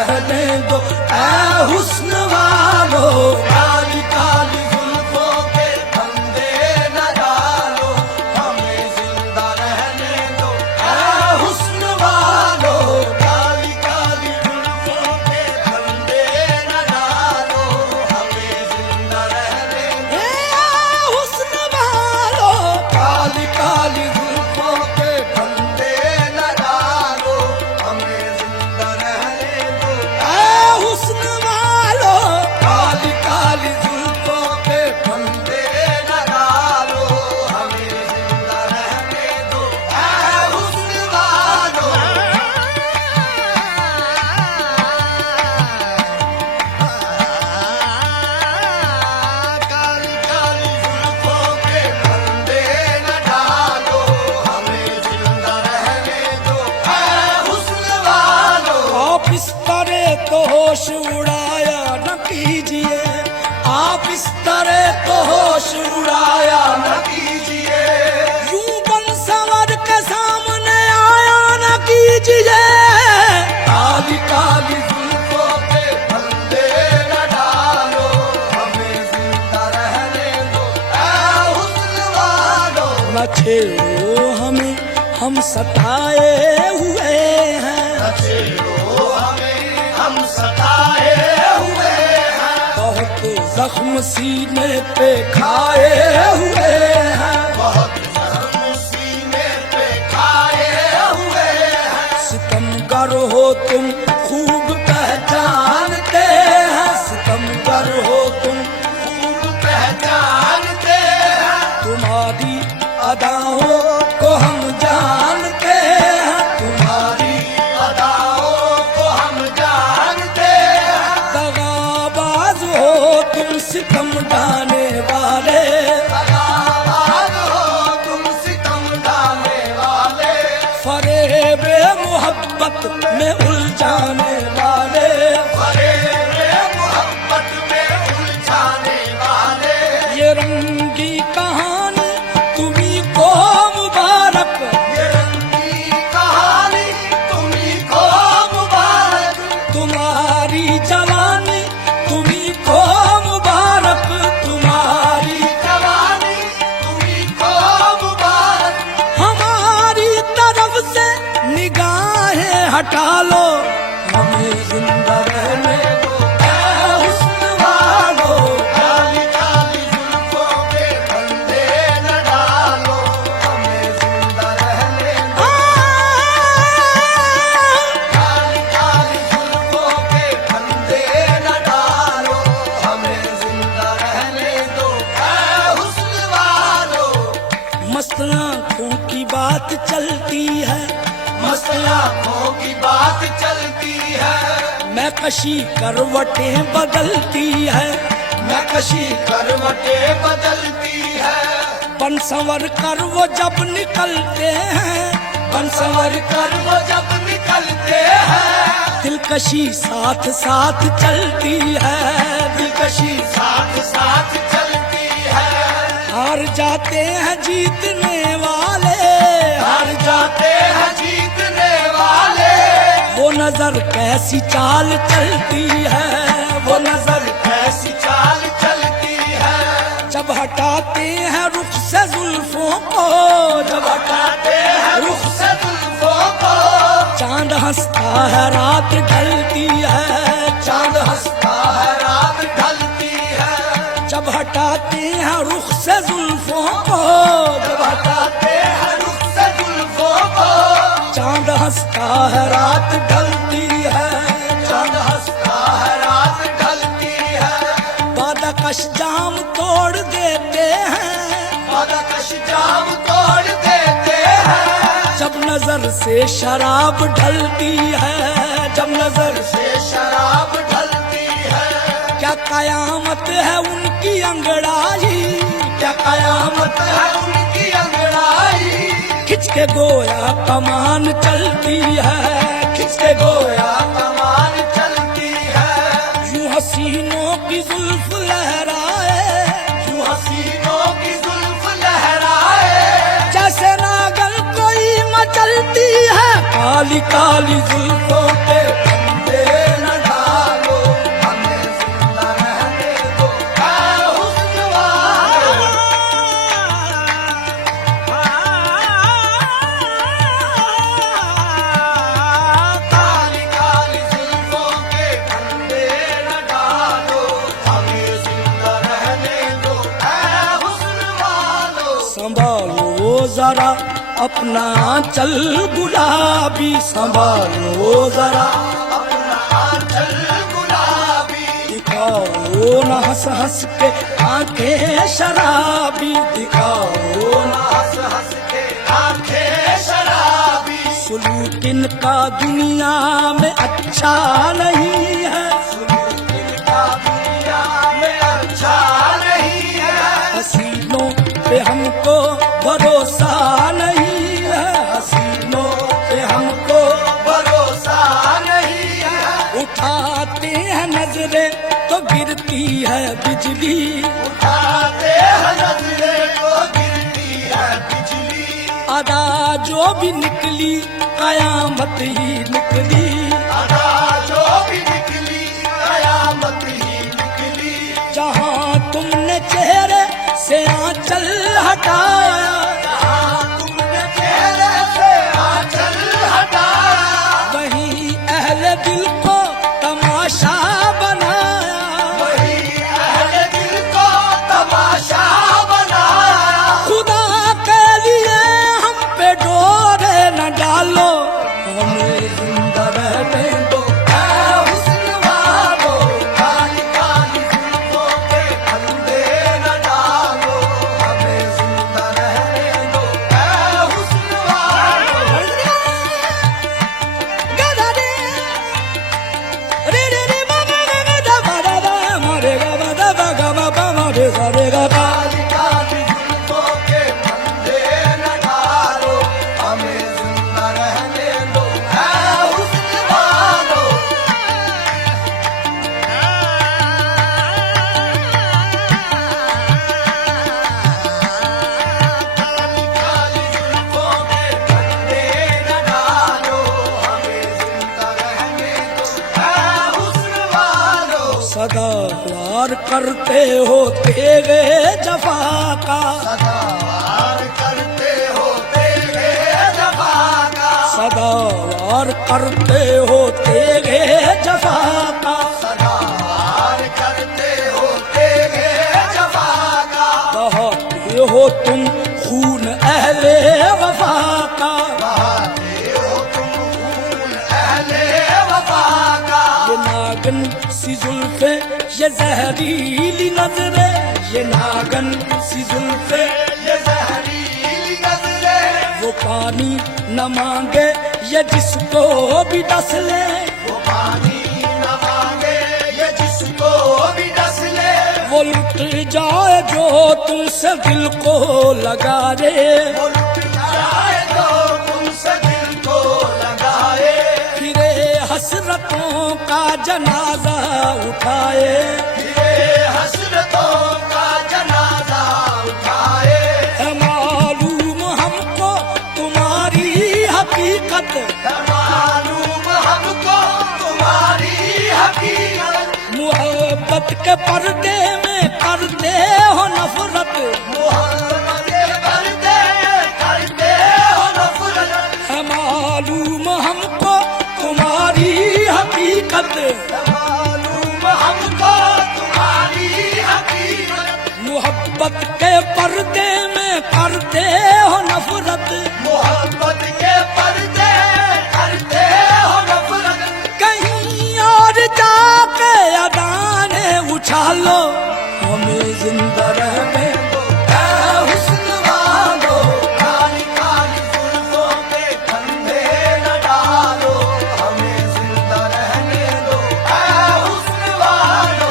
रहने दो ऐ हुस्न वालो, काली काली जुल्फों के फंदे न डालो, हमें जिंदा रहने दो ऐ हुस्न वालो, काली काली जुल्फों के फंदे न डालो, हमें जिंदा रहने दो ऐ हुस्न वालो, काली काली जुल्फों के फंदे न डालो, हमें जिंदा रहने दो ऐ हुस्न वालो, काली काली जुल्फों के फंदे न डालो, हमें जिंदा रहने दो ऐ हुस्न वालो। काली काली जुल्फों के फंदे न डालो, हमें जिंदा रहने दो ऐ हुस्न वालो। आप इस तरह तो होश उड़ाया न कीजिए, आप इस तरह तो होश उड़ाया न कीजिए, यूं बन संवर के सामने आया न कीजिए, काली काली जुल्फों के फंदे न डालो, हमें जिंदा रहने दो ऐ हुस्न वालो। न छेड़ो हमें, हम सताए हुए हैं, न छेड़ो हमें, हम सताए हुए हैं, बहुत जख्म सीने पे खाए हुए हैं, बहुत जख्म सीने पे खाए हुए हैं, सितमगर हो तुम खूब पहचानते हैं, सितमगर हो तुम खूब पहचानते हैं, तुम्हारी अदाओं को हम जानते हैं, तुम्हारी अदाओं को हम जानते हैं, दगाबाज हो तुम सितम ढाने वाले, दगाबाज हो तुम सितम ढाने वाले, फरेबे मोहब्बत में उलझाने वाले, फरेबे मोहब्बत में उलझाने वाले, ये रंगी कहानी तुम्ही को मुबारक, ये रंगी कहानी तुम्ही को मुबारक, तुम्हारी जवानी तुम्ही को मुबारक, तुम्हारी जवानी तुम्ही को मुबारक, हमारी तरफ से निगाहें हटा लो, हमें जिंदा रहने दो ऐ हुस्न वालो, काली काली जुल्फों के फंदे न डालो, हमें जिंदा रहने दो, काली काली जुल्फों के फंदे न डालो, हमें जिंदा रहने दो ऐ हुस्न वालो। मस्त आंखों की बात चलती है, मस्त आंखों की बात चलती है, मैं कशी करवटें बदलती है, मैं कशी करवटें बदलती है, बन संवर कर वो जब निकलते हैं, बन संवर कर वो जब निकलते हैं, दिलकशी साथ साथ चलती है, दिलकशी साथ साथ चलती है, हार जाते हैं जीतने वाले, हार जाते हैं जीतने वाले, वो नजर कैसी चाल चलती है, वो नजर कैसी चाल चलती है, जब हटाते हैं रुख से जुल्फों को, जब हटाते हैं रुख से जुल्फों को, चांद हंसता है रात ढलती है, चांद हंसता है रात ढलती है, जब हटाते हैं रुख से जुल्फों को, जब हटाते हैं रुख से जुल्फों को, चांद हंसता है रात ढलती है, चांद हंसता है रात ढलती है, बादकश जाम तोड़ देते हैं, बादकश जाम तोड़ देते हैं, जब नजर से शराब ढलती है, जब नजर से शराब ढलती है, क्या कयामत है उनकी अंगड़ाई, क्या कयामत है उनकी अंगड़ाई, खिंच के गोया कमान चलती है, खिंच के गोया कमान चलती है, यूं हसीनों की जुल्फ लहराए, यूं हसीनों की जुल्फ लहराए, जैसे नागन कोई मचलती है, काली काली जुल्फों के फंदे न प्यारा अपना चल गुलाबी, संभालो जरा अपना चल गुलाबी। दिखाओ न हंस हंस के आंखें शराबी, दिखाओ न हंस हंस के आंखें शराबी। सुलूक इनका दुनिया में अच्छा नहीं है, सुलूक इनका दुनिया में अच्छा नहीं है। हसीनों पे हमको भरोसा नहीं है, हसीनों पे हमको भरोसा नहीं है। उठाते हैं नजरें तो गिरती है बिजली, उठाते हैं नजरें तो गिरती है बिजली। अदा जो भी निकली कयामत ही निकली, अदा जो भी निकली कयामत ही निकली। जहाँ तुमने चेहरे से आंचल हटाया, जहाँ तुमने चेहरे से आंचल हटाया, वहीं अहले दिल को तमाशा बनाया, वहीं अहले दिल को तमाशा बनाया। खुदा के लिए हम पे डोरे न डालो, हमें जिंदा रहने दो ऐ हुस्न वालो। काली काली जुल्फों के फंदे न डालो, हमें जिंदा रहने दो ऐ हुस्न वालो। गदा रे रे रे रे मा मा मा मा दा मा दा दा मा रे गा मा दा बा गा मा बा मा रे गा रे गा। काली काली जुल्फों के फंदे न डालो, हमें जिंदा रहने दो ऐ हुस्न वालो। काली काली जुल्फों के फंदे न डालो, हमें जिंदा रहने दो ऐ हुस्न वालो। सदा प्यार करते हो तेरे जफा का, सदा प्यार करते हो तेरे जफा का, सदा प्यार करते हो तेरे जफा का, सदा प्यार करते हो तेरे जफा का। बहाते हो तुम खून अहले वफा का, बहाते हो तुम खून अहले वफा का। ये नागन सी जुल्फे ये जहरीली नजरें, ये नागन सी जुल्फे ये जहरीली नजरें। वो पानी न मांगे ये जिसको भी डस ले, वो पानी न मांगे ये जिसको भी डस ले। वो लुट जाए जो तुमसे दिल को लगा रे, वो लुट जाए जो तुमसे दिल को लगाए। फिरे हसरतों का जनाजा उठाए, फिरे हसरतों का जनाजा उठाए। है मालूम हमको तुम्हारी हकीकत, है मालूम हमको तुम्हारी हकीकत। मोहब्बत के पर्दे में करते हो नफरत, मोहब्बत के पर्दे करते हो नफरत। है मालूम हमको तुम्हारी हकीकत, मालूम हमको तुम्हारी हकीकत। मोहब्बत के पर्दे में करते हो नफरत, मोहब्बत के पर्दे करते हो नफरत। कहीं और जाके अदाने उछालो, हमें जिंदा रहने दो ऐ हुस्न वालो। काली काली जुल्फों के फंदे न डालो, हमें जिंदा रहने दो ऐ हुस्न वालो।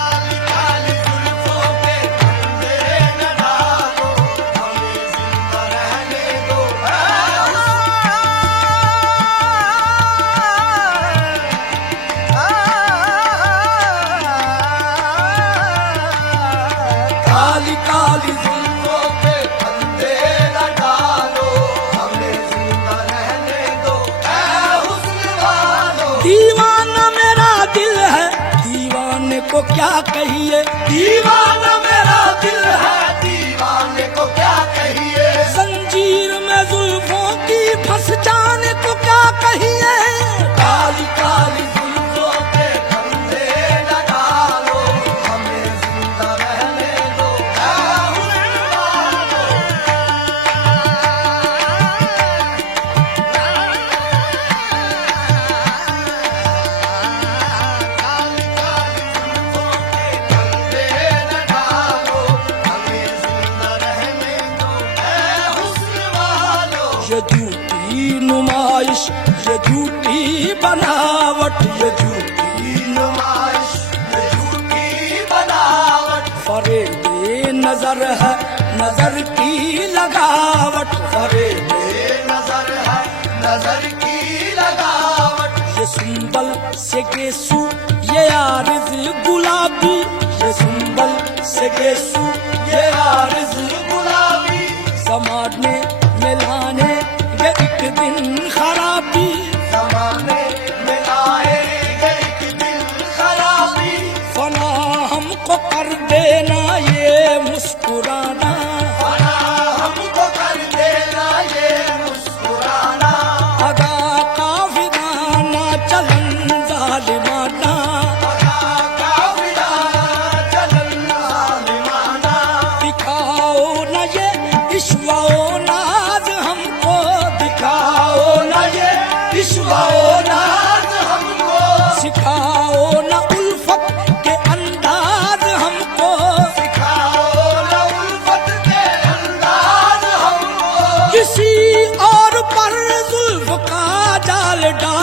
काली काली जुल्फों के फंदे न डालो, हमें जिंदा रहने दो ऐ काली काली जुल्फों के फंदे न डालो, हमें जिंदा रहने दो ऐ हुस्न वालो। दीवाना मेरा दिल है, दीवाने को क्या कहिए, दीवाना मेरा दिल है, दीवाने को क्या कहिए। जंजीर में जुल्फों की फंस जाने को क्या कहिए। काली काली जुल्फों के फंदे न डालो, ये झूठी नुमाइश, ये झूठी बनावट, ये झूठी नुमाइश, ये झूठी बनावट। फरेबे नजर है नजर की लगावट, फरेबे नजर है नजर की लगावट। ये सुंबल से गेसू ये आरिज़ गुलाबी, ये सुंबल से गेसू ये आरिज़ गुलाबी। ज़माने में लाने ये एक दिन खराबी, ज़माने में लाएंगे एक दिन खराबी। फना हमको कर देना ये मुस्कुराना, फना हमको कर देना ये मुस्कुराना। अदा का विदाना चलन जालिमाना, अदा का विदाना चलन जालिमाना। दिखाओ न ये इश्वाओ नाज हमको, दिखाओ न ये इश्वाओ नाज हमको। सिखाओ न उल्फत के अंदाज हमको, सिखाओ न उल्फत के अंदाज हमको। किसी और पर जुल्फ का जाल डाल